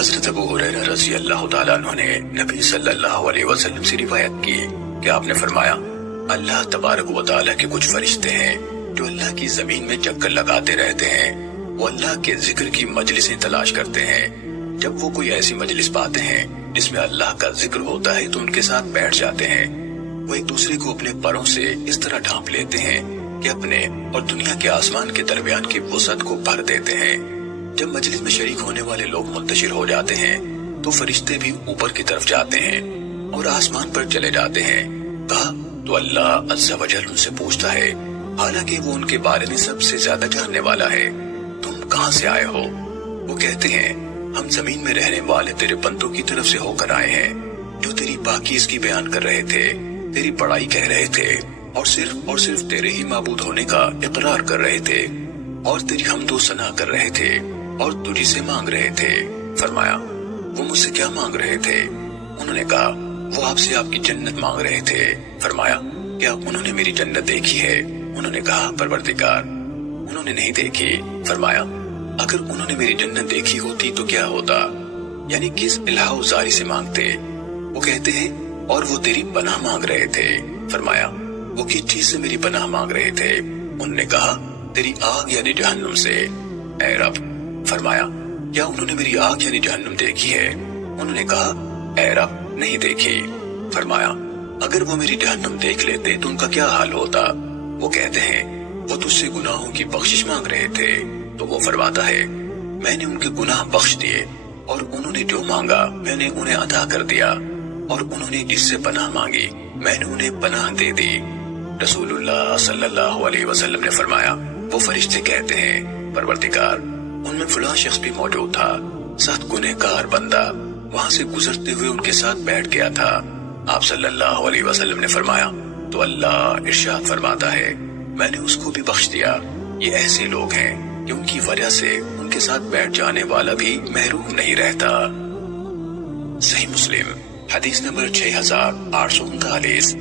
حضرت ابو ہریرہ رضی اللہ تعالیٰ عنہ نے نبی صلی اللہ علیہ وسلم سے روایت کی کہ آپ نے فرمایا، اللہ تبارک و تعالیٰ کے کچھ فرشتے ہیں جو اللہ کی زمین میں چکر لگاتے رہتے ہیں۔ وہ اللہ کے ذکر کی مجلسیں تلاش کرتے ہیں۔ جب وہ کوئی ایسی مجلس پاتے ہیں جس میں اللہ کا ذکر ہوتا ہے تو ان کے ساتھ بیٹھ جاتے ہیں۔ وہ ایک دوسرے کو اپنے پروں سے اس طرح ڈھانپ لیتے ہیں کہ اپنے اور دنیا کے آسمان کے درمیان کی وسعت کو بھر دیتے ہیں۔ جب مجلس میں شریک ہونے والے لوگ منتشر ہو جاتے ہیں تو فرشتے بھی اوپر کی طرف جاتے ہیں اور آسمان پر چلے جاتے ہیں۔ کہا تو اللہ عز و جل ان سے پوچھتا ہے، حالانکہ وہ ان کے بارے میں سب سے زیادہ جاننے والا ہے، تم کہاں سے آئے ہو؟ وہ کہتے ہیں، ہم زمین میں رہنے والے تیرے بندوں کی طرف سے ہو کر آئے ہیں جو تیری پاکیزگی بیان کر رہے تھے، تیری بڑائی کہہ رہے تھے اور صرف تیرے ہی معبود ہونے کا اقرار کر رہے تھے اور تیری حمد و ثنا کر رہے تھے اور تجھی سے مانگ رہے تھے۔ فرمایا، وہ مجھ سے کیا مانگ رہے تھے؟ انہوں نے کہا، وہ آپ سے آپ کی جنت مانگ رہے تھے۔ فرمایا، کیا انہوں نے میری جنت دیکھی ہے؟ انہوں نے کہا، پروردگار انہوں نے نہیں دیکھی۔ فرمایا، اگر انہوں نے میری جنت دیکھی ہوتی تو کیا ہوتا؟ یعنی کس الہ و زاری سے مانگتے؟ وہ کہتے ہیں، اور وہ تیری پناہ مانگ رہے تھے۔ فرمایا، وہ کس چیز سے میری پناہ مانگ رہے تھے؟ انہوں نے کہا، تیری آگ یعنی جہنم سے۔ اے رب، فرمایا، کیا انہوں نے میری آگ یعنی جہنم دیکھی ہے؟ انہوں نے کہا، اے رب، نہیں دیکھی۔ فرمایا، اگر وہ میری جہنم دیکھ لیتے تو ان کا کیا حال ہوتا؟ وہ کہتے ہیں، وہ تجھ سے گناہوں کی بخشش مانگ رہے تھے۔ تو وہ فرماتا ہے، میں نے ان کے گناہ بخش دیے اور انہوں نے جو مانگا میں نے انہیں عطا کر دیا، اور انہوں نے جس سے پناہ مانگی میں نے انہیں پناہ دے دی۔ رسول اللہ صلی اللہ علیہ وسلم نے فرمایا، وہ فرشتے کہتے ہیں، پروردگار ان میں فلاں شخص بھی موجود تھا، سخت گنہگار بندہ، وہاں سے گزرتے ہوئے ان کے ساتھ بیٹھ گیا تھا۔ آپ صلی اللہ علیہ وسلم نے فرمایا، تو اللہ ارشاد فرماتا ہے، میں نے اس کو بھی بخش دیا۔ یہ ایسے لوگ ہیں کہ ان کی وجہ سے ان کے ساتھ بیٹھ جانے والا بھی محروم نہیں رہتا۔ صحیح مسلم حدیث نمبر 6839۔